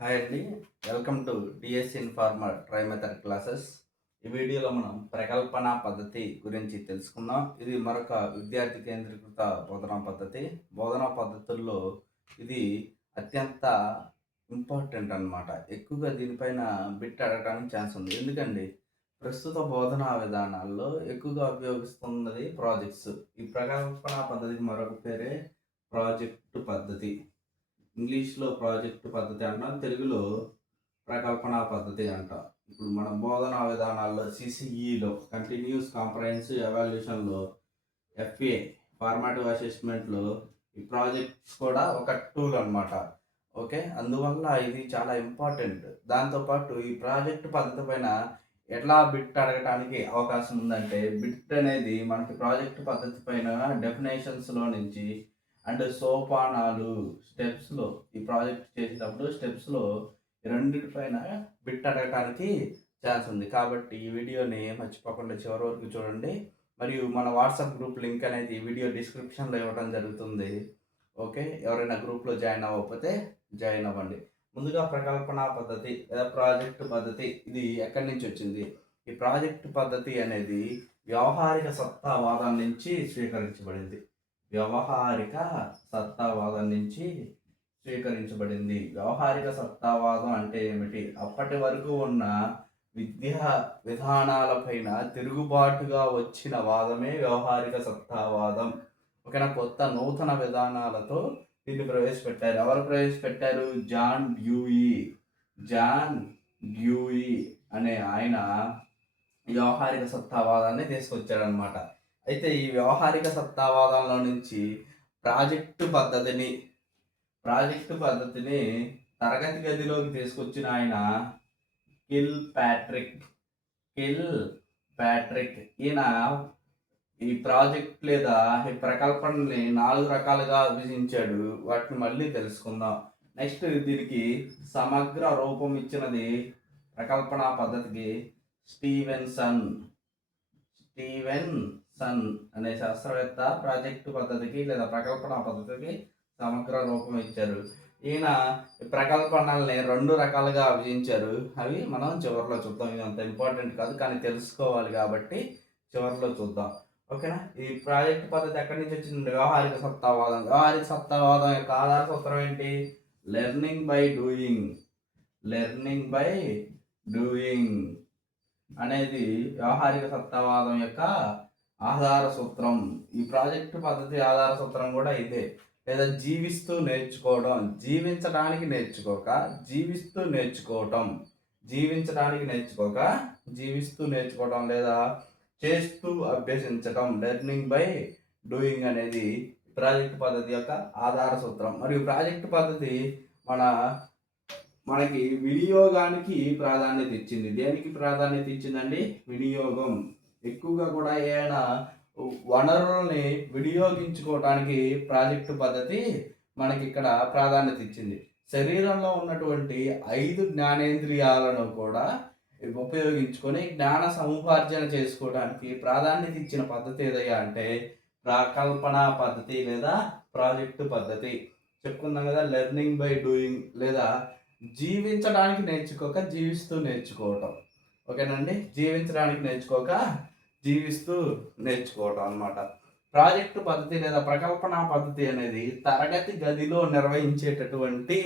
Hi అండి. Welcome to DSC informer try method classes. ఈ వీడియోలో మనం ప్రకల్పన పద్ధతి గురించి తెలుసుకుందాం. ఇది మరొక విద్యార్థి కేంద్రీకృత బోధనా పద్ధతి. బోధనా పద్ధతుల్లో ఇది అత్యంత ఇంపార్టెంట్ అన్నమాట. ఎక్కువగా దీనిపైన బిట్ అడగడానికి ఛాన్స్ ఉంది. ఎందుకండి ప్రస్తుత బోధనా విధానాల్లో ఎక్కువగా ఉపయోగిస్తున్నది ప్రాజెక్ట్స్. ఈ ప్రకల్పన పద్ధతికి మరొక పేరే ప్రాజెక్టు పద్ధతి. ఇంగ్లీష్లో ప్రాజెక్టు పద్ధతి అంటాం, తెలుగులో ప్రకల్పన పద్ధతి అంటాం. ఇప్పుడు మన బోధనా విధానాల్లో సిసిఈలో కంటిన్యూస్ కాంప్రహెన్సివ్ ఎవాల్యుయేషన్లో ఎఫ్ఏ ఫార్మాటివ్ అసెస్మెంట్లో ఈ ప్రాజెక్ట్స్ కూడా ఒక టూల్ అనమాట. ఓకే, అందువల్ల ఇది చాలా ఇంపార్టెంట్. దాంతోపాటు ఈ ప్రాజెక్ట్ పద్ధతి పైన ఎట్లా బిట్ అడగటానికి అవకాశం ఉందంటే, బిట్ అనేది మనకి ప్రాజెక్ట్ పద్ధతి పైన డెఫినేషన్స్లో నుంచి అండ్ సోపానాలు స్టెప్స్లో ఈ ప్రాజెక్ట్ చేసేటప్పుడు స్టెప్స్లో రెండింటి పైన బిట్ అడగటానికి ఛాన్స్ ఉంది. కాబట్టి ఈ వీడియోని మర్చిపోకుండా చివరి వరకు చూడండి. మరియు మన వాట్సాప్ గ్రూప్ లింక్ అనేది ఈ వీడియో డిస్క్రిప్షన్లో ఇవ్వడం జరుగుతుంది. ఓకే, ఎవరైనా గ్రూప్లో జాయిన్ అవ్వకపోతే జాయిన్ అవ్వండి. ముందుగా ప్రకల్పన పద్ధతి లేదా ప్రాజెక్టు పద్ధతి ఇది ఎక్కడి నుంచి వచ్చింది? ఈ ప్రాజెక్టు పద్ధతి అనేది వ్యవహారిక సత్తావాదం నుంచి స్వీకరించబడింది. వ్యవహారిక సత్తావాదం నుంచి స్వీకరించబడింది. వ్యవహారిక సత్తావాదం అంటే ఏమిటి? అప్పటి వరకు ఉన్న విద్యా విధానాలపైన తిరుగుబాటుగా వచ్చిన వాదమే వ్యవహారిక సత్తావాదం. ఓకేనా? కొత్త నూతన విధానాలతో దీన్ని ప్రవేశపెట్టారు. ఎవరు ప్రవేశపెట్టారు? జాన్ డ్యూయి అనే ఆయన వ్యవహారిక సత్తావాదాన్ని తీసుకొచ్చాడనమాట. అయితే ఈ వ్యవహారిక సత్తావాదంలో నుంచి ప్రాజెక్టు పద్ధతిని తరగతి గదిలోకి తీసుకొచ్చిన ఆయన కిల్ ప్యాట్రిక్. ఈయన ఈ ప్రాజెక్ట్ లేదా ఈ ప్రకల్పనని 4 రకాలుగా విభజించాడు. వాటిని మళ్ళీ తెలుసుకుందాం. నెక్స్ట్ దీనికి సమగ్ర రూపం ఇచ్చినది ప్రకల్పన పద్ధతికి స్టీవెన్సన్ అనే శాస్త్రవేత్త ప్రాజెక్టు పద్ధతికి లేదా ప్రకల్పన పద్ధతికి సమగ్ర రూపం ఇచ్చారు. ఈయన ప్రకల్పనల్ని 2 రకాలుగా విభజించారు. అవి మనం చివరిలో చూద్దాం. ఇది అంత ఇంపార్టెంట్ కాదు, కానీ తెలుసుకోవాలి కాబట్టి చివరిలో చూద్దాం. ఓకేనా? ఈ ప్రాజెక్ట్ పద్ధతి ఎక్కడి నుంచి వచ్చింది? వ్యవహారిక సత్తావాదం యొక్క ఆధార సూత్రం ఏంటి? లెర్నింగ్ బై డూయింగ్ అనేది వ్యవహారిక సత్తావాదం యొక్క ఆధార సూత్రం. ఈ ప్రాజెక్టు పద్ధతి ఆధార సూత్రం కూడా ఇదే. లేదా జీవిస్తూ నేర్చుకోవడం, జీవించడానికి నేర్చుకోక జీవిస్తూ నేర్చుకోవటం, జీవిస్తూ నేర్చుకోవటం లేదా చేస్తూ అభ్యసించటం, లెర్నింగ్ బై డూయింగ్ అనేది ప్రాజెక్టు పద్ధతి యొక్క ఆధార సూత్రం. మరియు ప్రాజెక్టు పద్ధతి మనకి వినియోగానికి ప్రాధాన్యత ఇచ్చింది. దేనికి ప్రాధాన్యత ఇచ్చిందండి? వినియోగం. ఎక్కువగా కూడా ఏమైనా వనరులని వినియోగించుకోవడానికి ప్రాజెక్టు పద్ధతి మనకి ఇక్కడ ప్రాధాన్యత ఇచ్చింది. శరీరంలో ఉన్నటువంటి 5 జ్ఞానేంద్రియాలను కూడా ఉపయోగించుకొని జ్ఞాన సముపార్జన చేసుకోవడానికి ప్రాధాన్యత ఇచ్చిన పద్ధతి ఏదయ్యా అంటే ప్రకల్పన పద్ధతి లేదా ప్రాజెక్టు పద్ధతి. చెప్పుకున్నాం కదా, లెర్నింగ్ బై డూయింగ్ లేదా జీవించడానికి నేర్చుకోక జీవిస్తూ నేర్చుకోవటం. ఓకేనండి? జీవించడానికి నేర్చుకోక జీవిస్తూ నేర్చుకోవటం అన్నమాట. ప్రాజెక్టు పద్ధతి లేదా ప్రకల్పన పద్ధతి అనేది తరగతి గదిలో నిర్వహించేటటువంటి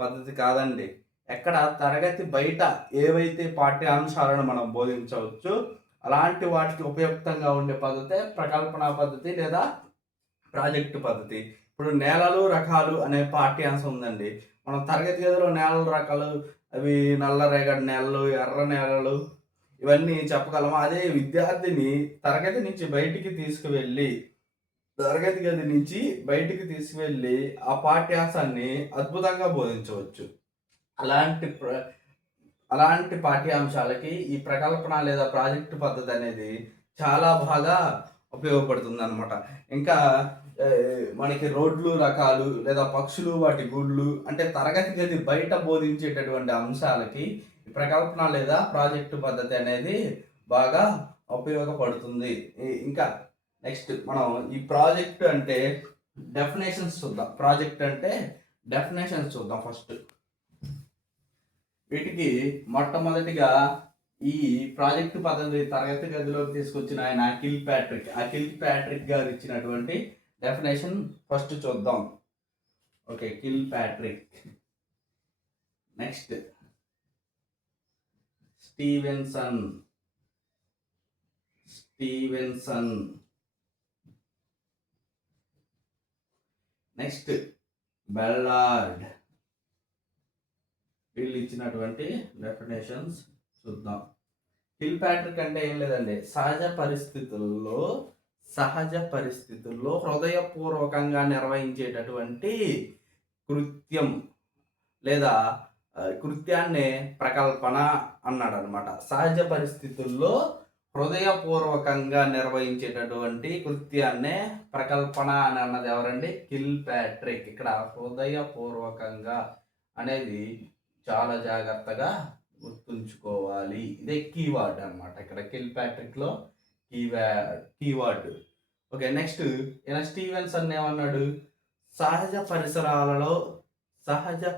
పద్ధతి కాదండి. ఎక్కడ తరగతి బయట ఏవైతే పాఠ్యాంశాలను మనం బోధించవచ్చు అలాంటి వాటికి ఉపయుక్తంగా ఉండే పద్ధతే ప్రకల్పన పద్ధతి లేదా ప్రాజెక్టు పద్ధతి. ఇప్పుడు నేలలు రకాలు అనే పాఠ్యాంశం ఉందండి. మనం తరగతి గదిలో నేలల రకాలు, అవి నల్ల రేగడి నేలలు, ఎర్ర నేలలు, ఇవన్నీ చెప్పగలము. అదే విద్యార్థిని తరగతి గది నుంచి బయటికి తీసుకువెళ్ళి ఆ పాఠ్యాంశాన్ని అద్భుతంగా బోధించవచ్చు. అలాంటి పాఠ్యాంశాలకి ఈ ప్రకల్పన లేదా ప్రాజెక్టు పద్ధతి అనేది చాలా బాగా ఉపయోగపడుతుంది అన్నమాట. ఇంకా మనకి రోడ్లు రకాలు లేదా పక్షులు వాటి గూళ్ళు అంటే తరగతి గది బయట బోధించేటటువంటి అంశాలకి ప్రకల్పన లేదా ప్రాజెక్టు పద్ధతి అనేది బాగా ఉపయోగపడుతుంది. ఇంకా నెక్స్ట్ మనం ఈ ప్రాజెక్ట్ అంటే డెఫినేషన్స్ చూద్దాం. ఫస్ట్ వీటికి మొట్టమొదటిగా ఈ ప్రాజెక్టు పద్ధతి తరగతి గదిలోకి తీసుకొచ్చిన ఆయన అఖిల్ ప్యాట్రిక్ గారు ఇచ్చినటువంటి డెఫినేషన్ ఫస్ట్ చూద్దాం. Okay, Kilpatrick. Next Stevenson. Next Ballard. వీళ్ళు ఇచ్చినటువంటి డెఫినేషన్స్ చూద్దాం. కిల్ ప్యాట్రిక్ అంటే ఏం లేదండి, సహజ పరిస్థితుల్లో హృదయపూర్వకంగా నిర్వహించేటటువంటి కృత్యం లేదా కృత్యాన్నే ప్రకల్పన అన్నాడు అనమాట. సహజ పరిస్థితుల్లో హృదయపూర్వకంగా నిర్వహించేటటువంటి కృత్యాన్నే ప్రకల్పన అని అన్నది ఎవరండి? Kill Patrick. ఇక్కడ హృదయపూర్వకంగా అనేది చాలా జాగ్రత్తగా గుర్తుంచుకోవాలి. ఇదే కీవర్డ్ అనమాట ఇక్కడ కిల్ ప్యాట్రిక్లో కీవర్డ్. ఓకే, నెక్స్ట్ ఈయన స్టీవెన్సన్ ఏమన్నాడు? సహజ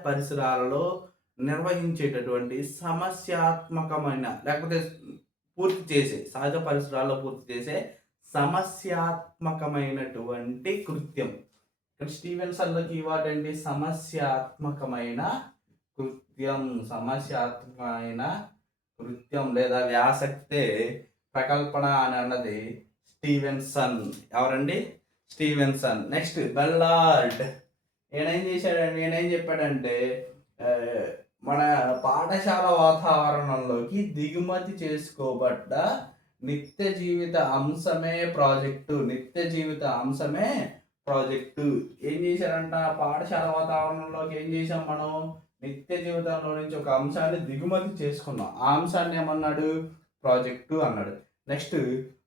పరిసరాలలో నిర్వహించేటటువంటి సమస్యాత్మకమైన లేకపోతే సహజ పరిసరాల్లో పూర్తి చేసే సమస్యాత్మకమైనటువంటి కృత్యం. ఇక్కడ స్టీవెన్సన్లో కీవర్డ్ ఏంటి? సమస్యాత్మకమైన కృత్యం లేదా వ్యాసక్తే ప్రకల్పన అని అన్నది స్టీవెన్సన్. ఎవరండి? స్టీవెన్సన్. నెక్స్ట్ బెల్లార్డ్. ఈయనేం చెప్పాడంటే మన పాఠశాల వాతావరణంలోకి దిగుమతి చేసుకోబడ్డ నిత్య జీవిత అంశమే ప్రాజెక్టు. ఏం చేశారంట? పాఠశాల వాతావరణంలోకి ఏం చేసాం మనం? నిత్య జీవితంలో నుంచి ఒక అంశాన్ని దిగుమతి చేసుకున్నాం. ఆ అంశాన్ని ఏమన్నాడు? ప్రాజెక్టు అన్నాడు. నెక్స్ట్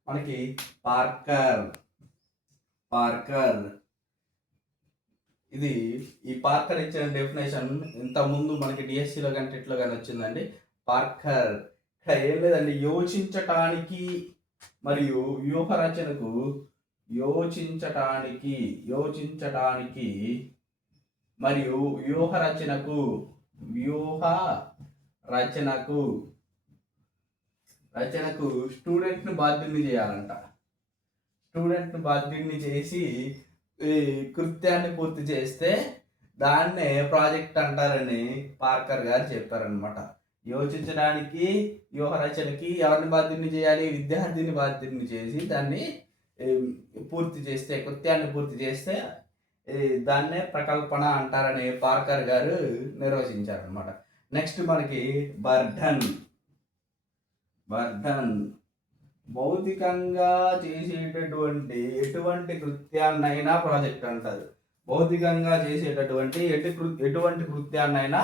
మనకి పార్కర్. ఈ పార్కర్ ఇచ్చిన డెఫినేషన్ ఇంతకుముందు మనకి డిఎస్సిలో కానీ టెట్లో కానీ వచ్చిందండి. పార్కర్ ఇక్కడ ఏం లేదండి, యోచించటానికి మరియు మరియు వ్యూహ రచనకు స్టూడెంట్ని బాధ్యుల్ని చేయాలంట. స్టూడెంట్ని బాధ్యుల్ని చేసి ఈ కృత్యాన్ని పూర్తి చేస్తే దాన్నే ప్రాజెక్ట్ అంటారని పార్కర్ గారు చెప్పారనమాట. యోచించడానికి, వ్యూహ రచనకి ఎవరిని బాధ్యుల్ని చేయాలి? విద్యార్థిని బాధ్యుల్ని చేసి దాన్ని కృత్యాన్ని పూర్తి చేస్తే దాన్నే ప్రకల్పన అంటారని పార్కర్ గారు నిర్వచించారనమాట. నెక్స్ట్ మనకి బర్డన్. భౌతికంగా చేసేటటువంటి ఎటువంటి కృత్యాన్నైనా ప్రాజెక్ట్ అంటారు. భౌతికంగా చేసేటటువంటి ఎటువంటి కృత్యాన్నైనా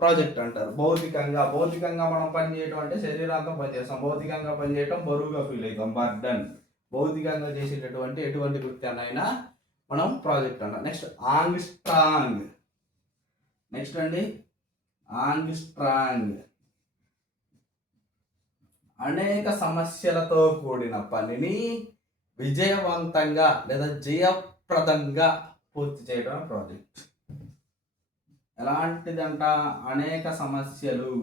ప్రాజెక్ట్ అంటారు. భౌతికంగా మనం పనిచేయటం అంటే శరీరంతో పనిచేస్తాం. భౌతికంగా పనిచేయటం బరువుగా ఫీల్ అవుతాం. బర్డన్. భౌతికంగా చేసేటటువంటి ఎటువంటి కృత్యాన్నైనా మనం ప్రాజెక్ట్ అంటాం. నెక్స్ట్ ఆంగ్స్ట్రాంగ్. అనేక సమస్యలతో కూడిన పనిని విజయవంతంగా లేదా జయప్రదంగా పూర్తి చేయడం ప్రాజెక్ట్. ఎలాంటిదంట? అనేక సమస్యలు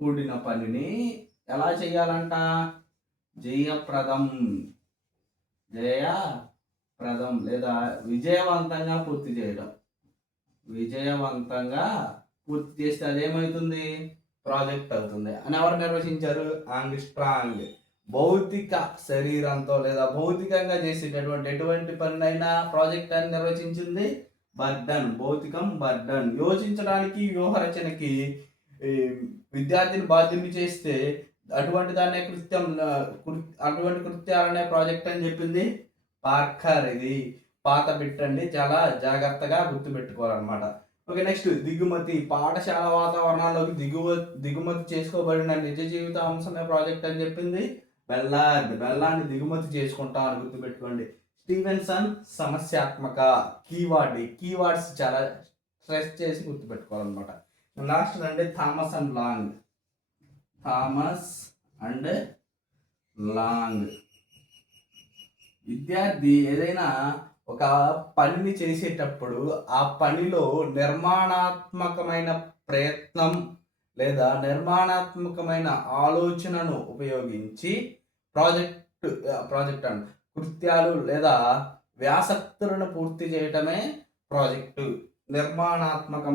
కూడిన పనిని ఎలా చేయాలంట? జయప్రదం లేదా విజయవంతంగా పూర్తి చేయడం. విజయవంతంగా పూర్తి చేస్తే అదేమవుతుంది? ప్రాజెక్ట్ అవుతుంది అని ఎవరు నిర్వచించారు? ఆంగ్స్ట్రాంగ్. భౌతిక శరీరంతో లేదా భౌతికంగా చేసేటటువంటి ఎటువంటి పనినైనా ప్రాజెక్ట్ అని నిర్వచించింది బర్డన్. బర్డన్. యోచించడానికి, వ్యూహరచనకి విద్యార్థిని బాధ్యుని చేస్తే అటువంటి దాన్నే అటువంటి కృత్యాలనే ప్రాజెక్ట్ అని చెప్పింది పార్కర్. ఇది పాత బిట్టండి, చాలా జాగ్రత్తగా గుర్తుపెట్టుకోవాలన్నమాట. ఓకే, నెక్స్ట్ దిగుమతి. పాఠశాల వాతావరణంలోకి దిగుమతి చేసుకోబడిన నిజ జీవిత అంశమే ప్రాజెక్ట్ అని చెప్పింది బెల్లార్డ్. దిగుమతి చేసుకుంటాం అని గుర్తుపెట్టుకోండి. స్టీవెన్సన్ సమస్యాత్మక. కీవర్డ్స్ చాలా స్ట్రెస్ చేసి గుర్తుపెట్టుకోవాలన్నమాట. లాస్ట్ అంటే థామస్ అండ్ లాంగ్. విద్యార్థి ఏదైనా ఒక పనిని చేసేటప్పుడు ఆ పనిలో నిర్మాణాత్మకమైన ప్రయత్నం లేదా నిర్మాణాత్మకమైన ఆలోచనను ఉపయోగించి ప్రాజెక్ట్ కృత్యాలు లేదా వ్యాసక్తులను పూర్తి చేయటమే ప్రాజెక్టు. నిర్మాణాత్మక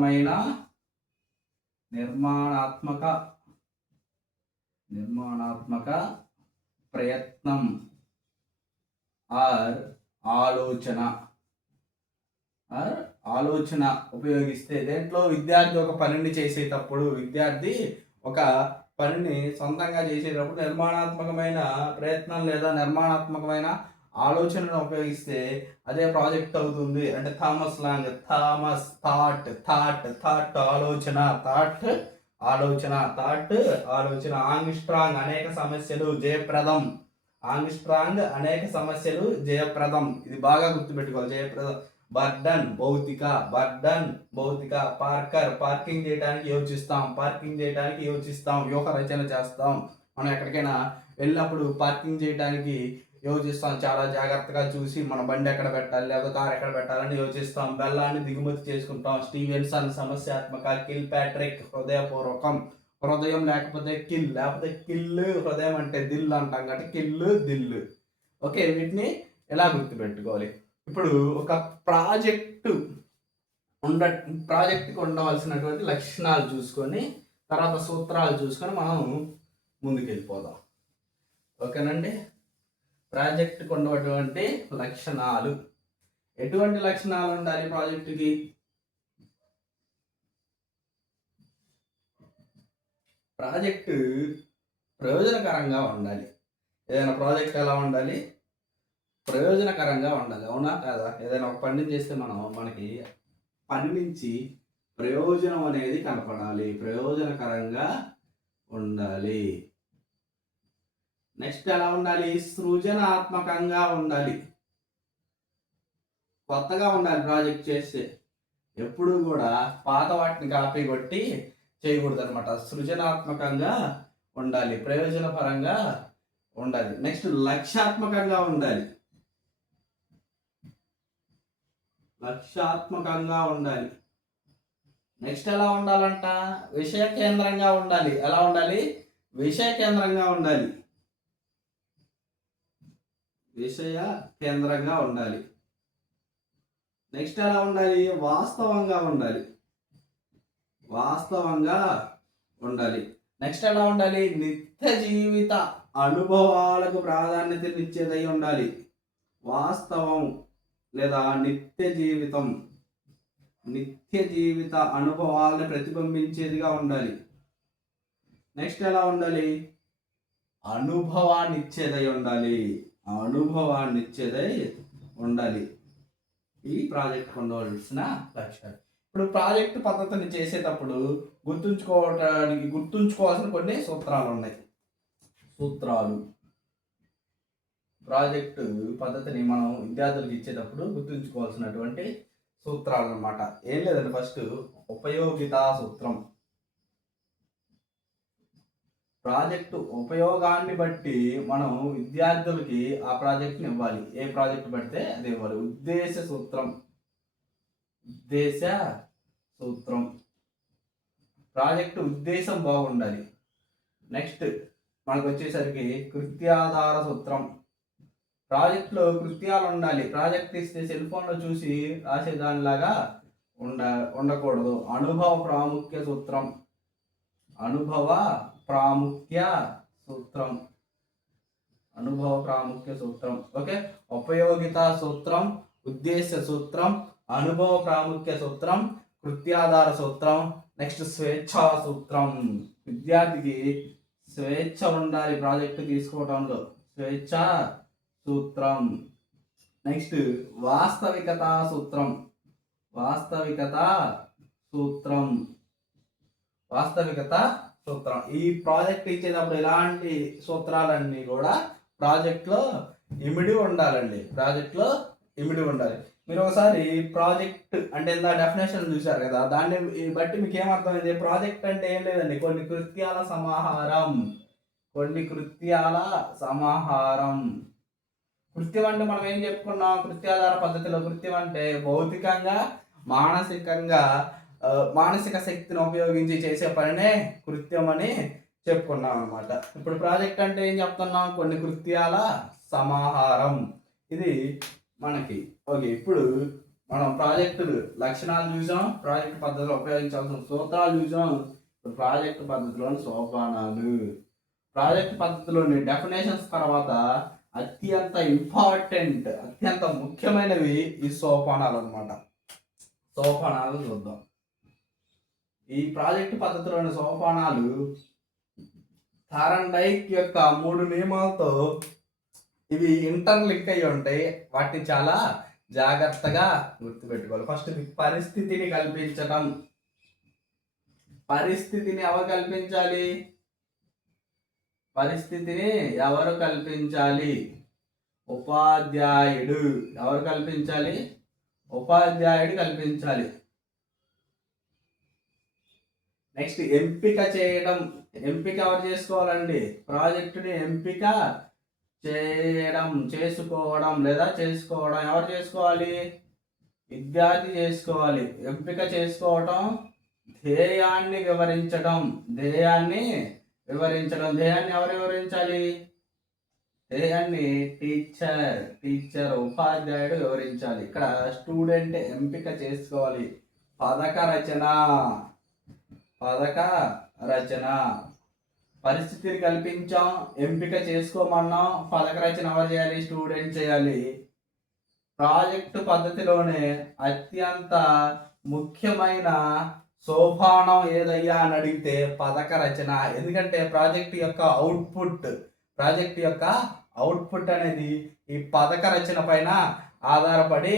ప్రయత్నం ఆర్ ఆలోచన ఉపయోగిస్తే, దేంట్లో విద్యార్థి ఒక పనిని చేసేటప్పుడు విద్యార్థి ఒక పనిని సొంతంగా చేసేటప్పుడు నిర్మాణాత్మకమైన ప్రయత్నం లేదా నిర్మాణాత్మకమైన ఆలోచనను ఉపయోగిస్తే అదే ప్రాజెక్ట్ అవుతుంది. అంటే థామస్ థాట్ ఆలోచన ఆంగ్స్ట్రాంగ్ అనేక సమస్యలు జయప్రదం. ఇది బాగా గుర్తుపెట్టుకోవాలి. జయప్రదం. బర్డన్ భౌతిక పార్కర్ పార్కింగ్ చేయడానికి యోచిస్తాం. వ్యూహ రచన చేస్తాం. మనం ఎక్కడికైనా వెళ్ళినప్పుడు పార్కింగ్ చేయడానికి యోచిస్తాం. చాలా జాగ్రత్తగా చూసి మన బండి ఎక్కడ పెట్టాలి లేదా కార్ ఎక్కడ పెట్టాలని యోచిస్తాం. బెల్లాన్ని దిగుమతి చేసుకుంటాం. స్టీవెన్సన్ సమస్యాత్మక. కిల్ ప్యాట్రిక్ హృదయపూర్వకం. హృదయం లేకపోతే కిల్ హృదయం అంటే దిల్ అంటాం కాబట్టి దిల్. ఓకే, వీటిని ఎలా గుర్తుపెట్టుకోవాలి? ఇప్పుడు ఒక ప్రాజెక్ట్కి ఉండవలసినటువంటి లక్షణాలు చూసుకొని తర్వాత సూత్రాలు చూసుకొని మనం ముందుకు వెళ్ళిపోదాం. ఓకేనండి. ప్రాజెక్ట్కి ఉన్నటువంటి లక్షణాలు. ఎటువంటి లక్షణాలు ఉండాలి ప్రాజెక్టుకి? ప్రాజెక్టు ప్రయోజనకరంగా ఉండాలి. ఏదైనా ప్రాజెక్ట్ ఎలా ఉండాలి? ప్రయోజనకరంగా ఉండాలి. అవునా కాదా? ఏదైనా ఒక పని చేస్తే మనకి పని నుంచి ప్రయోజనం అనేది కనపడాలి. ప్రయోజనకరంగా ఉండాలి. నెక్స్ట్ ఎలా ఉండాలి? సృజనాత్మకంగా ఉండాలి. కొత్తగా ఉండాలి. ప్రాజెక్ట్ చేస్తే ఎప్పుడు కూడా పాత వాటిని కాపీ కొట్టి చేయకూడదు అనమాట. సృజనాత్మకంగా ఉండాలి. ప్రయోజనపరంగా ఉండాలి. నెక్స్ట్ లక్ష్యాత్మకంగా ఉండాలి. నెక్స్ట్ ఎలా ఉండాలంట? విషయ కేంద్రంగా ఉండాలి. ఎలా ఉండాలి? విషయ కేంద్రంగా ఉండాలి. నెక్స్ట్ ఎలా ఉండాలి? వాస్తవంగా ఉండాలి. నెక్స్ట్ ఎలా ఉండాలి? నిత్య జీవిత అనుభవాలకు ప్రాధాన్యతనిచ్చేదై ఉండాలి. వాస్తవం లేదా నిత్య జీవిత అనుభవాలను ప్రతిబింబించేదిగా ఉండాలి. నెక్స్ట్ ఎలా ఉండాలి? అనుభవాన్నిచ్చేదై ఉండాలి. ఈ ప్రాజెక్ట్ ఉండవలసిన లక్ష్యాలు. ఇప్పుడు ప్రాజెక్ట్ పద్ధతిని చేసేటప్పుడు గుర్తుంచుకోవాల్సిన కొన్ని సూత్రాలు ఉన్నాయి. ప్రాజెక్టు పద్ధతిని మనం విద్యార్థులకు ఇచ్చేటప్పుడు గుర్తుంచుకోవాల్సినటువంటి సూత్రాలు అన్నమాట. ఏం లేదండి, ఫస్ట్ ఉపయోగితా సూత్రం. ప్రాజెక్టు ఉపయోగాన్ని బట్టి మనం విద్యార్థులకి ఆ ప్రాజెక్ట్ని ఇవ్వాలి. ఏ ప్రాజెక్ట్ పడితే అది ఇవ్వాలి. ఉద్దేశ సూత్రం. ప్రాజెక్టు ఉద్దేశం బాగుండాలి. నెక్స్ట్ మనకు వచ్చేసరికి కృత్యాధార సూత్రం. ప్రాజెక్ట్లో కృత్యాలు ఉండాలి. ప్రాజెక్ట్ ఇస్తే సెల్ ఫోన్లో చూసి రాసేదానిలాగా ఉండకూడదు. అనుభవ ప్రాముఖ్య సూత్రం. ఓకే, ఉపయోగితా సూత్రం, ఉద్దేశ సూత్రం, అనుభవ ప్రాముఖ్య సూత్రం, కృత్యాధార సూత్రం. నెక్స్ట్ స్వేచ్ఛా సూత్రం. విద్యార్థికి స్వేచ్ఛ ఉండాలి ప్రాజెక్టు తీసుకోవడంలో. స్వేచ్ఛా సూత్రం. నెక్స్ట్ వాస్తవికతా సూత్రం. ఈ ప్రాజెక్ట్ ఇచ్చేటప్పుడు ఇలాంటి సూత్రాలన్నీ కూడా ప్రాజెక్ట్లో ఇమిడి ఉండాలండి. మీరు ఒకసారి ప్రాజెక్ట్ అంటే ఇందా డెఫినేషన్ చూశారు కదా, దాన్ని బట్టి మీకు ఏమర్థమైంది? ప్రాజెక్ట్ అంటే ఏం లేదండి, కొన్ని కృత్యాల సమాహారం. కృత్యం అంటే మనం ఏం చెప్పుకున్నాం? కృత్యాధార పద్ధతిలో కృత్యం అంటే భౌతికంగా, మానసికంగా మానసిక శక్తిని ఉపయోగించి చేసే పనినే కృత్యం అని చెప్పుకున్నాం అనమాట. ఇప్పుడు ప్రాజెక్ట్ అంటే ఏం చెప్తున్నాం? కొన్ని కృత్యాల సమాహారం. ఇది మనకి ఓకే. ఇప్పుడు మనం ప్రాజెక్టు లక్షణాలు చూసాం, ప్రాజెక్ట్ పద్ధతిలో ఉపయోగించాల్సిన సూత్రాలు చూసాం. ఇప్పుడు ప్రాజెక్ట్ పద్ధతిలోని సోపానాలు, ప్రాజెక్ట్ పద్ధతిలోని డెఫినేషన్స్ తర్వాత అత్యంత ఇంపార్టెంట్, అత్యంత ముఖ్యమైనవి ఈ సోపానాలు అనమాట. సోపానాలు చూద్దాం. ఈ ప్రాజెక్ట్ పద్ధతిలోని సోపానాలు థారండైక్ యొక్క 3 నియమాలతో ఇవి ఇంటర్లింక్ అయ్యి ఉంటాయి. వాటిని చాలా జాగ్రత్తగా గుర్తుపెట్టుకోవాలి. ఫస్ట్ పరిస్థితిని కల్పించడం. పరిస్థితిని ఎవరు కల్పించాలి? పరిస్థితిని ఎవరు కల్పించాలి? ఉపాధ్యాయుడు. ఎవరు కల్పించాలి? ఉపాధ్యాయుడు కల్పించాలి. నెక్స్ట్ ఎంపిక చేయడం. ఎంపిక ఎవరు చేసుకోవాలండి? ప్రాజెక్టుని ఎంపిక చేసుకోవడం ఎవరు చేసుకోవాలి? విద్యార్థి చేసుకోవాలి. ఎంపిక చేసుకోవటం, ధ్యేయాన్ని వివరించడం. ధ్యేయాన్ని ఎవరు వివరించాలి? ధ్యేయాన్ని టీచర్ ఉపాధ్యాయుడు వివరించాలి. ఇక్కడ స్టూడెంట్ ఎంపిక చేసుకోవాలి. పథక రచన. పరిస్థితిని కల్పించాం, ఎంపిక చేసుకోమన్నాం, పథక రచన ఎవరు చేయాలి? స్టూడెంట్ చేయాలి. ప్రాజెక్టు పద్ధతిలోనే అత్యంత ముఖ్యమైన సోపానం ఏదయ్యా అని అడిగితే పథక రచన. ఎందుకంటే ప్రాజెక్ట్ యొక్క అవుట్పుట్ అనేది ఈ పథక రచన పైన ఆధారపడి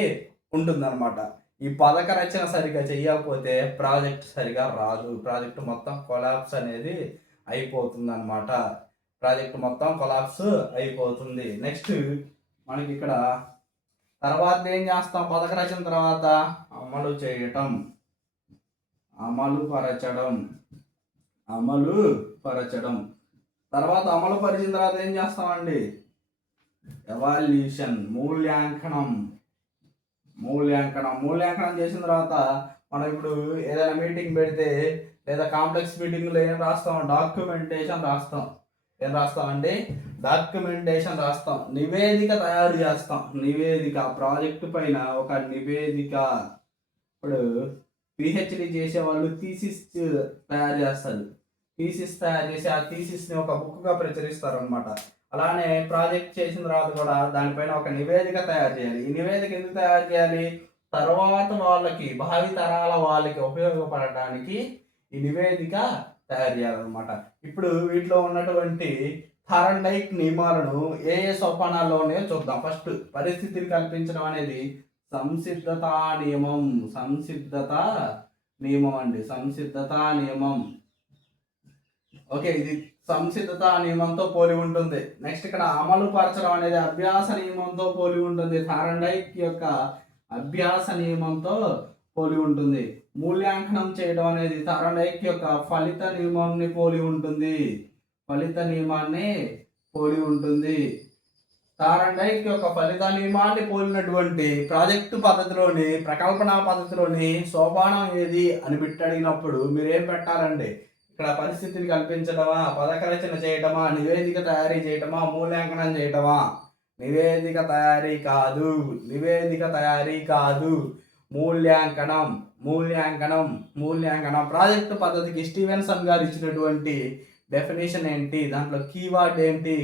ఉంటుందన్నమాట. ఈ పథక రచన సరిగా చేయకపోతే ప్రాజెక్ట్ సరిగా రాదు. ప్రాజెక్ట్ మొత్తం కొలాప్స్ అనేది అయిపోతుంది అనమాట. ప్రాజెక్ట్ మొత్తం కొలాప్స్ అయిపోతుంది. నెక్స్ట్ మనకి ఇక్కడ తర్వాత ఏం చేస్తాం? పథక రచన తర్వాత అమలు చేయటం, అమలు పరచడం. తర్వాత అమలు పరిచిన తర్వాత ఏం చేస్తామండి? ఎవాల్యూషన్, మూల్యాంకనం చేసిన తర్వాత మనం ఇప్పుడు ఏదైనా మీటింగ్ పెడితే లేదా కాంప్లెక్స్ మీటింగ్లో ఏం రాస్తాం? డాక్యుమెంటేషన్ రాస్తాం. నివేదిక తయారు చేస్తాం. ప్రాజెక్టు పైన ఒక నివేదిక. ఇప్పుడు పిహెచ్డి చేసే వాళ్ళు థీసిస్ తయారు చేస్తారు. థీసిస్ తయారు చేసి ఆ థీసిస్ని ఒక బుక్గా ప్రచురిస్తారు అనమాట. అలానే ప్రాజెక్ట్ చేసిన తర్వాత కూడా దానిపైన ఒక నివేదిక తయారు చేయాలి. ఈ నివేదిక ఎందుకు తయారు చేయాలి? తర్వాత భావి తరాల వాళ్ళకి ఉపయోగపడటానికి ఈ నివేదిక తయారు చేయాలన్నమాట. ఇప్పుడు వీటిలో ఉన్నటువంటి థారండైక్ నియమాలను ఏ సోపానాల్లో ఉన్నాయో చూద్దాం. ఫస్ట్ పరిస్థితిని కల్పించడం అనేది సంసిద్ధతా నియమం. ఓకే, ఇది సంసిద్ధతా నియమంతో పోలి ఉంటుంది. నెక్స్ట్ ఇక్కడ అమలు పరచడం అనేది అభ్యాస నియమంతో పోలి ఉంటుంది. థారండైక్ యొక్క అభ్యాస నియమంతో పోలి ఉంటుంది. మూల్యాంకనం చేయడం అనేది థారండైక్ యొక్క ఫలిత నియమాన్ని పోలి ఉంటుంది. థారండైక్ యొక్క ఫలిత నియమాన్ని పోలినటువంటి ప్రాజెక్టు పద్ధతిలోని, ప్రకల్పన పద్ధతిలోని సోపానం ఏది అని అడిగినప్పుడు మీరేం పెట్టాలండి? ఇక్కడ పరిస్థితిని కల్పించడమా, పథక రచన చేయటమా, నివేదిక తయారీ చేయటమా, మూల్యాంకనం చేయటమా? నివేదిక తయారీ కాదు, మూల్యాంకనం. ప్రాజెక్టు పద్ధతికి స్టీవెన్సన్ గారు ఇచ్చినటువంటి డెఫినేషన్ ఏంటి? దాంట్లో కీవర్డ్ ఏంటి?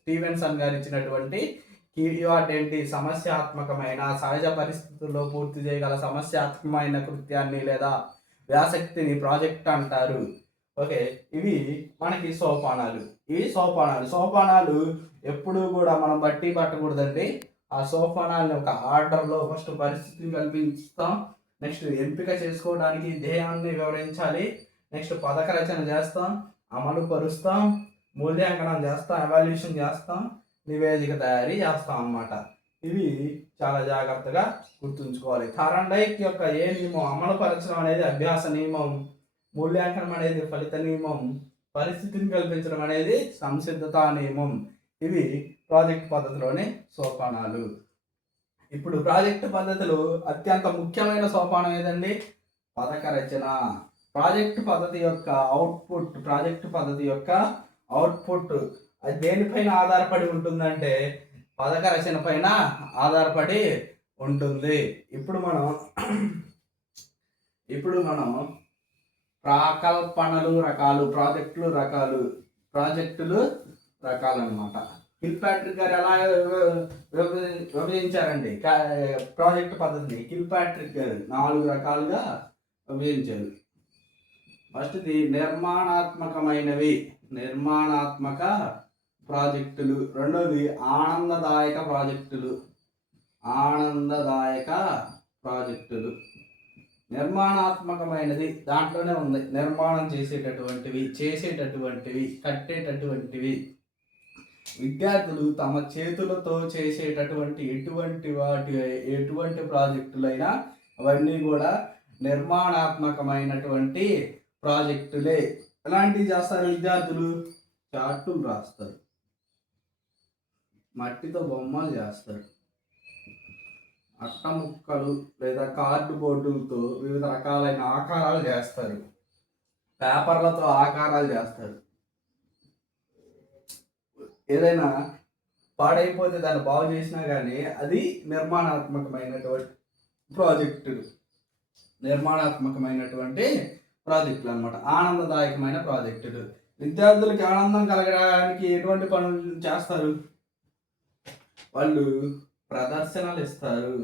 స్టీవెన్సన్ గారు ఇచ్చినటువంటి కీవర్డ్ ఏంటి? సమస్యాత్మకమైన, సహజ పరిస్థితుల్లో పూర్తి చేయగల సమస్యాత్మకమైన కృత్యాన్ని లేదా వ్యాసక్తిని ప్రాజెక్ట్ అంటారు. ఓకే, ఇవి మనకి సోపానాలు. సోపానాలు ఎప్పుడూ కూడా మనం బట్టి పట్టకూడదండి. ఆ సోపానాలను ఒక ఆర్డర్లో ఫస్ట్ పరిస్థితిని కల్పిస్తాం. నెక్స్ట్ ఎంపిక చేసుకోవడానికి ధ్యేయాన్ని వివరించాలి. నెక్స్ట్ పథక రచన చేస్తాం, అమలు పరుస్తాం, మూల్యాంకనం చేస్తాం, ఎవాల్యూషన్ చేస్తాం, నివేదిక తయారీ చేస్తాం అన్నమాట. ఇవి చాలా జాగ్రత్తగా గుర్తుంచుకోవాలి. థారండైక్ యొక్క ఏ నియమం? అమలు పరచడం అనేది అభ్యాస నియమం, మూల్యాంకనం అనేది ఫలిత నియమం, పరిస్థితిని కల్పించడం అనేది సంసిద్ధతా నియమం. ఇవి ప్రాజెక్ట్ పద్ధతిలోని సోపానాలు. ఇప్పుడు ప్రాజెక్టు పద్ధతిలో అత్యంత ముఖ్యమైన సోపానం ఏదండి? పథక రచన. ప్రాజెక్టు పద్ధతి యొక్క అవుట్పుట్ అది దేనిపైన ఆధారపడి ఉంటుందంటే పథక రచన పైన ఆధారపడి ఉంటుంది. ఇప్పుడు మనం ప్రాజెక్టులు రకాలు అన్నమాట. కిల్పాట్రిక్ గారు ఎలా విభజించారండి ప్రాజెక్టు పద్ధతిని? కిల్పాట్రిక్ గారు 4 రకాలుగా విభజించారు. ఫస్ట్ది నిర్మాణాత్మక ప్రాజెక్టులు. రెండోది ఆనందదాయక ప్రాజెక్టులు. నిర్మాణాత్మకమైనది దాంట్లోనే ఉంది. నిర్మాణం చేసేటటువంటివి కట్టేటటువంటివి. విద్యార్థులు తమ చేతులతో చేసేటటువంటి ఎటువంటి ప్రాజెక్టులైనా అవన్నీ కూడా నిర్మాణాత్మకమైనటువంటి ప్రాజెక్టులే. ఎలాంటివి చేస్తారు విద్యార్థులు? చార్టులు రాస్తారు, మట్టితో బొమ్మలు చేస్తారు, అట్ట ముక్కలు లేదా కార్డు బోర్డులతో వివిధ రకాలైన ఆకారాలు చేస్తారు, పేపర్లతో ఆకారాలు చేస్తారు. ఏదైనా పాడైపోతే దాన్ని బాగు చేసినా కానీ అది నిర్మాణాత్మకమైనటువంటి ప్రాజెక్టులు అన్నమాట. ఆనందదాయకమైన ప్రాజెక్టులు. విద్యార్థులకి ఆనందం కలగడానికి ఎటువంటి పనులు చేస్తారు? వాళ్ళు ప్రదర్శనలు ఇస్తారు.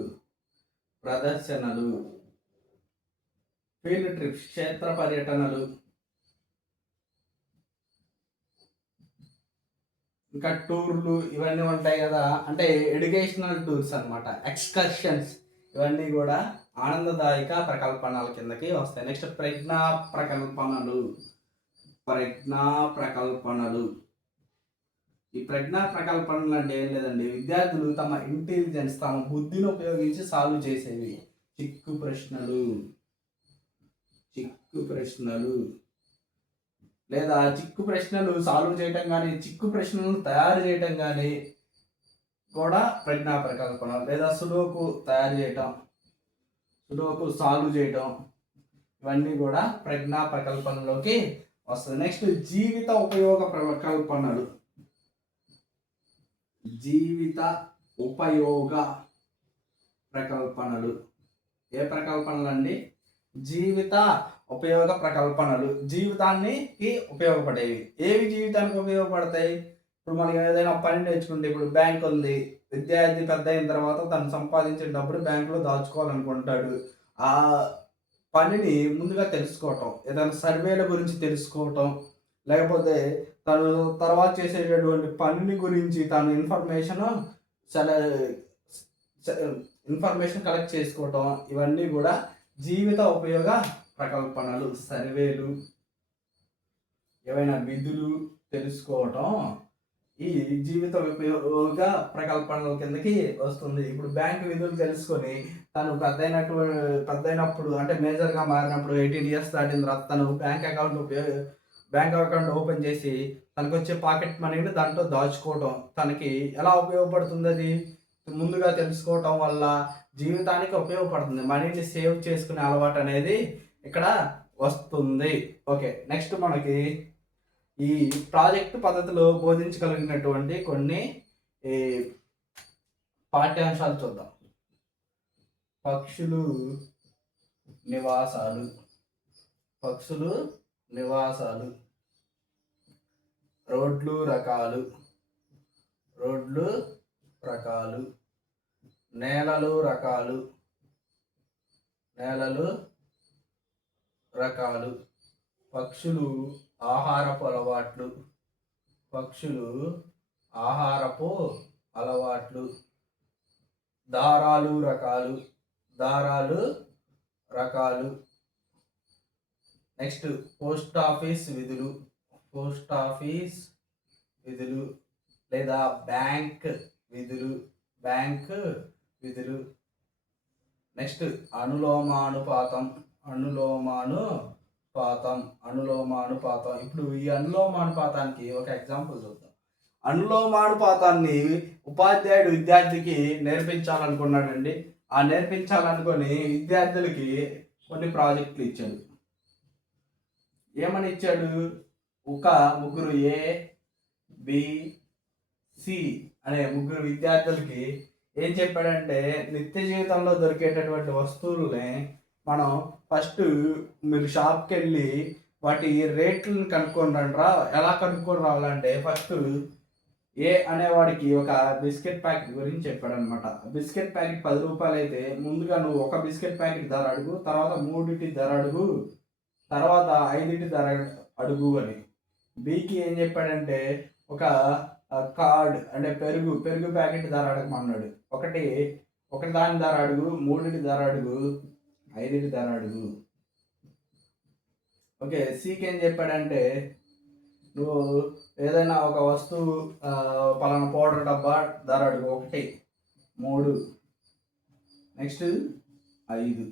ఫీల్డ్ ట్రిప్స్, క్షేత్ర పర్యటనలు, ఇంకా టూర్లు ఇవన్నీ ఉంటాయి కదా, అంటే ఎడ్యుకేషనల్ టూర్స్ అన్నమాట, ఎక్స్కర్షన్స్. ఇవన్నీ కూడా ఆనందదాయక ప్రకల్పనల కిందకి వస్తాయి. నెక్స్ట్ ప్రజ్ఞా ప్రకల్పనలు. ఈ ప్రజ్ఞా ప్రకల్పనలు అంటే ఏం లేదండి, విద్యార్థులు తమ ఇంటెలిజెన్స్, తమ బుద్ధిని ఉపయోగించి సాల్వ్ చేసేవి. చిక్కు ప్రశ్నలు లేదా చిక్కు ప్రశ్నలు సాల్వ్ చేయటం కానీ, చిక్కు ప్రశ్నలను తయారు చేయటం కానీ కూడా ప్రజ్ఞా ప్రకల్పన. లేదా సుడోకు తయారు చేయటం, సుడోకు సాల్వ్ చేయటం, ఇవన్నీ కూడా ప్రజ్ఞా ప్రకల్పనలోకి వస్తుంది. నెక్స్ట్ జీవిత ఉపయోగ ప్రకల్పనలు. ఏ ప్రకల్పనలు అండి? జీవిత ఉపయోగ ప్రకల్పనలు. జీవితానికి ఉపయోగపడేవి. ఏవి జీవితానికి ఉపయోగపడతాయి? ఇప్పుడు మనం ఏదైనా పని నేర్చుకుంటే, ఇప్పుడు బ్యాంక్ ఉంది, విద్యార్థి పెద్ద అయిన తర్వాత తను సంపాదించిన డబ్బులు బ్యాంకులో దాచుకోవాలనుకుంటాడు. ఆ పనిని ముందుగా తెలుసుకోవటం, ఏదైనా సర్వేల గురించి తెలుసుకోవటం, లేకపోతే తను తర్వాత చేసేటటువంటి పనిని గురించి తను ఇన్ఫర్మేషన్ కలెక్ట్ చేసుకోవటం, ఇవన్నీ కూడా జీవిత ఉపయోగ ప్రకల్పనలు. సర్వేలు, ఏవైనా విధులు తెలుసుకోవటం ఈ జీవిత ఉపయోగ ప్రకల్పనల కిందకి వస్తుంది. ఇప్పుడు బ్యాంక్ విధులు తెలుసుకొని తను పెద్దయినప్పుడు అంటే మేజర్గా మారినప్పుడు 18 ఇయర్స్ దాటిన తర్వాత తను బ్యాంక్ అకౌంట్ ఓపెన్ చేసి తనకు వచ్చే పాకెట్ మనీని దాంట్లో దాచుకోవడం తనకి ఎలా ఉపయోగపడుతుంది? అది ముందుగా తెలుసుకోవటం వల్ల జీవితానికి ఉపయోగపడుతుంది. మనీని సేవ్ చేసుకునే అలవాటు అనేది ఇక్కడ వస్తుంది. ఓకే, నెక్స్ట్ మనకి ఈ ప్రాజెక్టు పద్ధతిలో బోధించగలిగినటువంటి కొన్ని పాఠ్యాంశాలు చూద్దాం. పక్షులు నివాసాలు, రోడ్లు రకాలు, నేలలు రకాలు, పక్షులు ఆహారపు అలవాట్లు, దారాలు రకాలు. నెక్స్ట్ పోస్ట్ ఆఫీస్ విధులు లేదా బ్యాంక్ విధులు. నెక్స్ట్ అనులోమానుపాతం. ఇప్పుడు ఈ అనులోమానుపాతానికి ఒక ఎగ్జాంపుల్ చూద్దాం. అనులోమానుపాతాన్ని ఉపాధ్యాయుడు విద్యార్థికి నేర్పించాలనుకున్నాడండి. ఆ నేర్పించాలనుకొని విద్యార్థులకి కొన్ని ప్రాజెక్టులు ఇచ్చాడు. ఏమని ఇచ్చాడు? ఒక ముగ్గురు ఏ, బి, సి అనే ముగ్గురు విద్యార్థులకి ఏం చెప్పాడంటే, నిత్య జీవితంలో దొరికేటటువంటి వస్తువుల్ని మనం ఫస్ట్ మీరు షాప్కి వెళ్ళి వాటి రేట్లను కనుక్కొని రండిరా. ఎలా కనుక్కొని రావాలంటే, ఫస్ట్ ఏ అనేవాడికి ఒక బిస్కెట్ ప్యాకెట్ గురించి చెప్పాడనమాట. బిస్కెట్ ప్యాకెట్ 10 రూపాయలు అయితే ముందుగా నువ్వు ఒక బిస్కెట్ ప్యాకెట్ ధర అడుగు, తర్వాత 3 ధర అడుగు, తర్వాత 5 ధర అడుగు అని. బికి ఏం చెప్పాడంటే, ఒక కార్డ్ అంటే పెరుగు ప్యాకెట్ ధర అడగమన్నాడు. ఒకటి దాని ధర అడుగు, 3 ధర అడుగు, 5 ధర అడుగు. ఓకే. సికి ఏం చెప్పాడంటే, నువ్వు ఏదైనా ఒక వస్తువు పలానా పౌడర్ డబ్బా ధర అడుగు, 1, 3, నెక్స్ట్ 5.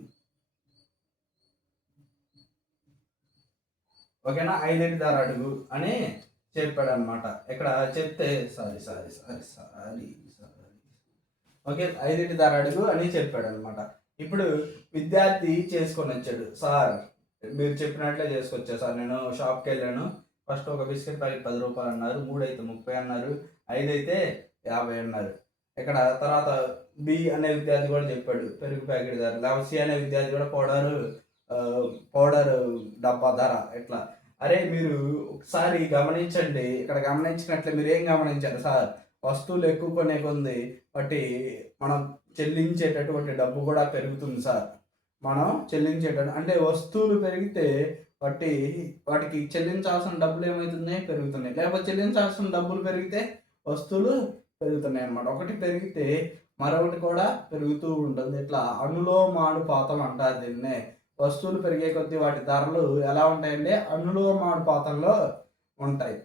ఓకేనా? 5 ధర అడుగు అని చెప్పాడు అనమాట. ఇక్కడ చెప్తే సారీ ఓకే, 5 ధర అడుగు అని చెప్పాడు అనమాట. ఇప్పుడు విద్యార్థి చేసుకొని వచ్చాడు. సార్ మీరు చెప్పినట్లే చేసుకొచ్చా సార్, నేను షాప్కి వెళ్ళాను, ఫస్ట్ ఒక బిస్కెట్ ప్యాకెట్ 10 రూపాయలు అన్నారు, 3 అయితే 30 అన్నారు, 5 అయితే 50 అన్నారు. ఇక్కడ తర్వాత బి అనే విద్యార్థి కూడా చెప్పాడు పెరుగు ప్యాకెట్ ధర, లేకపోతే సి అనే విద్యార్థి కూడా పౌడర్ డబ్బా ధర. ఎట్లా? అరే మీరు ఒకసారి గమనించండి, ఇక్కడ గమనించినట్లే మీరు ఏం గమనించారు సార్? వస్తువులు ఎక్కువ కొనే కొంది బట్టి మనం చెల్లించేటటువంటి డబ్బు కూడా పెరుగుతుంది సార్. మనం అంటే వస్తువులు పెరిగితే వాటికి చెల్లించాల్సిన డబ్బులు ఏమవుతుంది? పెరుగుతున్నాయి. లేకపోతే చెల్లించాల్సిన డబ్బులు పెరిగితే వస్తువులు పెరుగుతున్నాయి అన్నమాట. ఒకటి పెరిగితే మరొకటి కూడా పెరుగుతూ ఉంటుంది. ఇట్లా అనులోమానుపాతం అంటారు దీన్నే. వస్తువులు పెరిగే కొద్దీ వాటి ధరలు ఎలా ఉంటాయంటే అనులోమానుపాతంలో ఉంటాయి.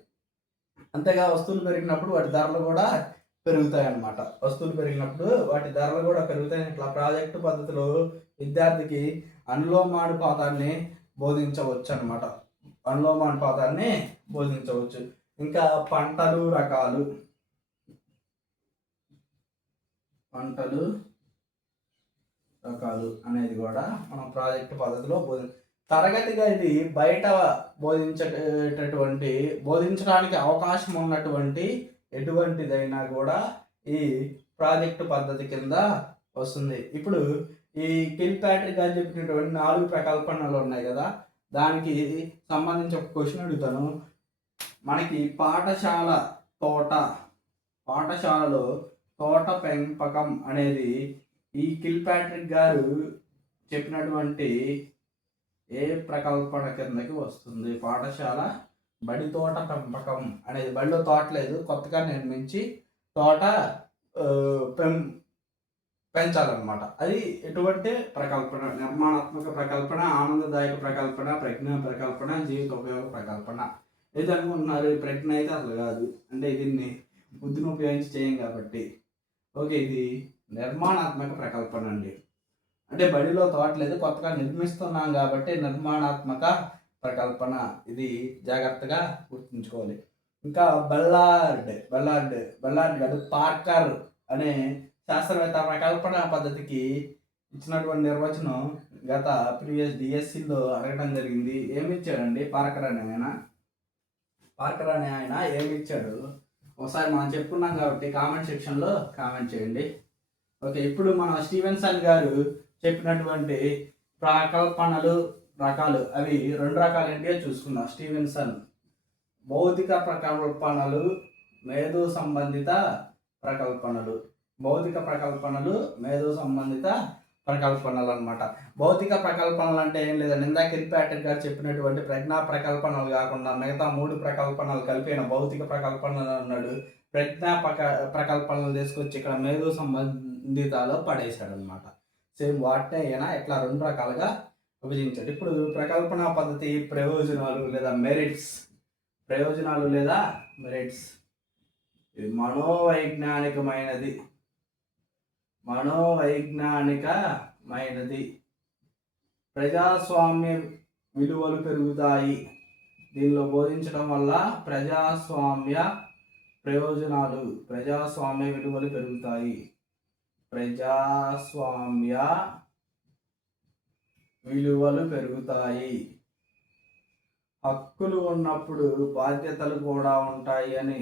అంతేగా వస్తువులు పెరిగినప్పుడు వాటి ధరలు కూడా పెరుగుతాయి అన్నమాట. వస్తువులు పెరిగినప్పుడు వాటి ధరలు కూడా పెరుగుతాయి. ఇట్లా ప్రాజెక్టు పద్ధతిలో విద్యార్థికి అనులోమానుపాతాన్ని బోధించవచ్చు అన్నమాట. అనులోమానుపాతాన్ని బోధించవచ్చు. ఇంకా పంటలు రకాలు అనేది కూడా మనం ప్రాజెక్టు పద్ధతిలో తరగతిగా ఇది బయట బోధించడానికి అవకాశం ఉన్నటువంటి ఎటువంటిదైనా కూడా ఈ ప్రాజెక్టు పద్ధతి కింద వస్తుంది. ఇప్పుడు ఈ కిల్పాట్రిక్ గారు చెప్పినటువంటి 4 ప్రకల్పనలు ఉన్నాయి కదా, దానికి సంబంధించి ఒక క్వశ్చన్ అడుగుతాను. మనకి పాఠశాలలో తోట పెంపకం అనేది ఈ కిల్పాట్రిక్ గారు చెప్పినటువంటి ఏ ప్రకల్పన కిందకి వస్తుంది? పాఠశాల బడి తోట పెంపకం అనేది, బడిలో తోట లేదు, కొత్తగా నిర్మించి తోట పెంచాలన్నమాట. అది ఎటువంటి ప్రకల్పన? నిర్మాణాత్మక ప్రకల్పన, ఆనందదాయక ప్రకల్పన, ప్రజ్ఞా ప్రకల్పన, జీవిత ఉపయోగ ప్రకల్పన. ఏది అనుకుంటున్నారు? ప్రజ్ఞ అయితే అసలు కాదు, అంటే దీన్ని బుద్ధిని ఉపయోగించి చేయం కాబట్టి. ఓకే, ఇది నిర్మాణాత్మక ప్రకల్పన అండి. అంటే బడిలో తోటలేదు, కొత్తగా నిర్మిస్తున్నాం కాబట్టి నిర్మాణాత్మక ప్రకల్పన. ఇది జాగ్రత్తగా గుర్తుంచుకోవాలి. ఇంకా బెల్లార్డ్ కాదు, పార్కర్ అనే శాస్త్రవేత్త ప్రకల్పన పద్ధతికి ఇచ్చినటువంటి నిర్వచనం గత ప్రీవియస్ డిఎస్సిలో అడగడం జరిగింది. ఏమి ఇచ్చాడండి పార్కర్ అనే ఆయన ఏమి ఇచ్చాడు? ఒకసారి మనం చెప్పుకున్నాం కాబట్టి కామెంట్ సెక్షన్లో కామెంట్ చేయండి. ఓకే, ఇప్పుడు మన స్టీవెన్సన్ గారు చెప్పినటువంటి ప్రకల్పనలు రకాలు, అవి 2 రకాలు ఏంటో చూసుకుందాం. స్టీవెన్సన్ భౌతిక ప్రకల్పనలు, మేధో సంబంధిత ప్రకల్పనలు. భౌతిక ప్రకల్పనలు, మేధో సంబంధిత ప్రకల్పనలు అన్నమాట. భౌతిక ప్రకల్పనలు అంటే ఏం లేదండి, ఇందాక కిల్పాట్రిక్ గారు చెప్పినటువంటి ప్రజ్ఞా ప్రకల్పనలు కాకుండా మిగతా 3 ప్రకల్పనలు కలిపిన భౌతిక ప్రకల్పనలు అన్నాడు. ప్రజ్ఞా ప్రకల్పనలు తీసుకొచ్చి ఇక్కడ మేధో సంబంధితాలో పడేశాడు అనమాట. సేమ్ వాటినే అయినా ఇట్లా 2 రకాలుగా విభజించాడు. ఇప్పుడు ప్రకల్పన పద్ధతి ప్రయోజనాలు లేదా మెరిట్స్. ఇది మనోవైజ్ఞానికమైనది. ప్రజాస్వామ్య విలువలు పెరుగుతాయి. దీనిలో బోధించడం వల్ల ప్రజాస్వామ్య ప్రయోజనాలు. ప్రజాస్వామ్య విలువలు పెరుగుతాయి. ప్రజాస్వామ్య విలువలు పెరుగుతాయి. హక్కులు ఉన్నప్పుడు బాధ్యతలు కూడా ఉంటాయి అని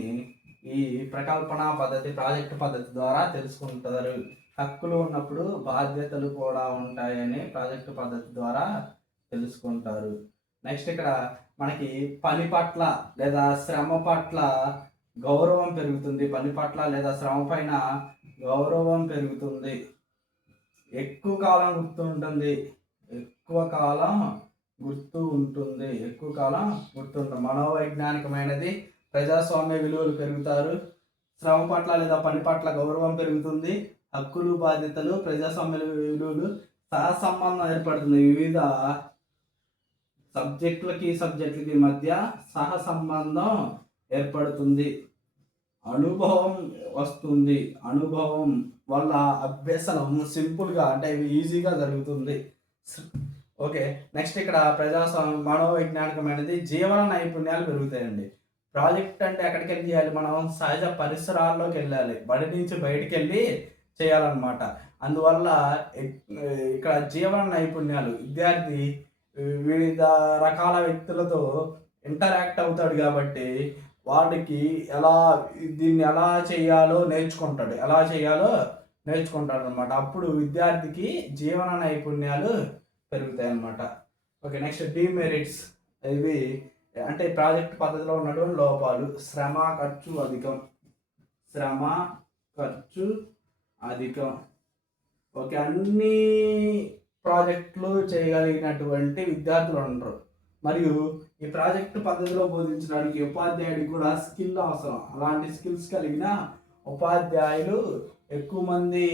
ఈ ప్రకల్పన పద్ధతి, ప్రాజెక్టు పద్ధతి ద్వారా తెలుసుకుంటారు. హక్కులు ఉన్నప్పుడు బాధ్యతలు కూడా ఉంటాయని ప్రాజెక్టు పద్ధతి ద్వారా తెలుసుకుంటారు. నెక్స్ట్ ఇక్కడ మనకి పని పట్ల లేదా శ్రమ పట్ల గౌరవం పెరుగుతుంది. పని పట్ల లేదా శ్రమ పైన గౌరవం పెరుగుతుంది. ఎక్కువ కాలం గుర్తుంటుంది. ఎక్కువ కాలం గుర్తుంటుంది. మనోవైజ్ఞానికమైనది. ప్రజాస్వామ్య విలువలు పెరుగుతారు. శ్రమ పట్ల లేదా పని పట్ల గౌరవం పెరుగుతుంది. హక్కులు, బాధ్యతలు, ప్రజాస్వామ్య విలువలు, సహసంబంధం ఏర్పడుతుంది. వివిధ సబ్జెక్టులకి మధ్య సహసంబంధం ఏర్పడుతుంది. అనుభవం వస్తుంది. అనుభవం వల్ల అభ్యసనం సింపుల్గా అంటే ఈజీగా జరుగుతుంది. ఓకే, నెక్స్ట్ ఇక్కడ మనోవైజ్ఞానికమైనది. జీవన నైపుణ్యాలు పెరుగుతాయండి. ప్రాజెక్ట్ అంటే ఎక్కడికి వెళ్ళి చేయాలి? మనం సహజ పరిసరాల్లోకి వెళ్ళాలి. బడి నుంచి బయటికి వెళ్ళి చేయాలన్నమాట. అందువల్ల ఇక్కడ జీవన నైపుణ్యాలు, విద్యార్థి వివిధ రకాల వ్యక్తులతో ఇంటరాక్ట్ అవుతాడు కాబట్టి వాడికి దీన్ని ఎలా చేయాలో నేర్చుకుంటాడు అన్నమాట. అప్పుడు విద్యార్థికి జీవన నైపుణ్యాలు పెరుగుతాయి అన్నమాట. Okay, next demerits. ఇవి అంటే ప్రాజెక్ట్ పద్ధతిలో ఉన్నటువంటి లోపాలు. శ్రమ ఖర్చు అధికం. ఓకే, అన్ని ప్రాజెక్టులు చేయగలిగినటువంటి విద్యార్థులు ఉండరు. మరియు ఈ ప్రాజెక్టు పద్ధతిలో బోధించడానికి ఉపాధ్యాయుడికి కూడా స్కిల్ అవసరం. అలాంటి స్కిల్స్ కలిగిన ఉపాధ్యాయులు ఎక్కువ మంది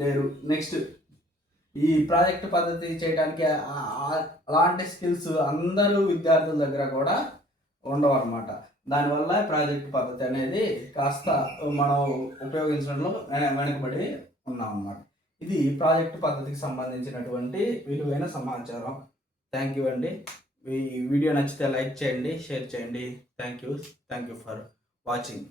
లేరు. నెక్స్ట్ ఈ ప్రాజెక్టు పద్ధతి చేయడానికి అలాంటి స్కిల్స్ అందరూ విద్యార్థుల దగ్గర కూడా ఉండవు అన్నమాట. దానివల్ల ప్రాజెక్టు పద్ధతి అనేది కాస్త మనం ఉపయోగించడంలో వెనుకబడి ఉన్నాం అన్నమాట. ఇది ప్రాజెక్టు పద్ధతికి సంబంధించినటువంటి విలువైన సమాచారం. థ్యాంక్ యూ అండి. ఈ వీడియో నచ్చితే లైక్ చేయండి, షేర్ చేయండి. Thank you for watching.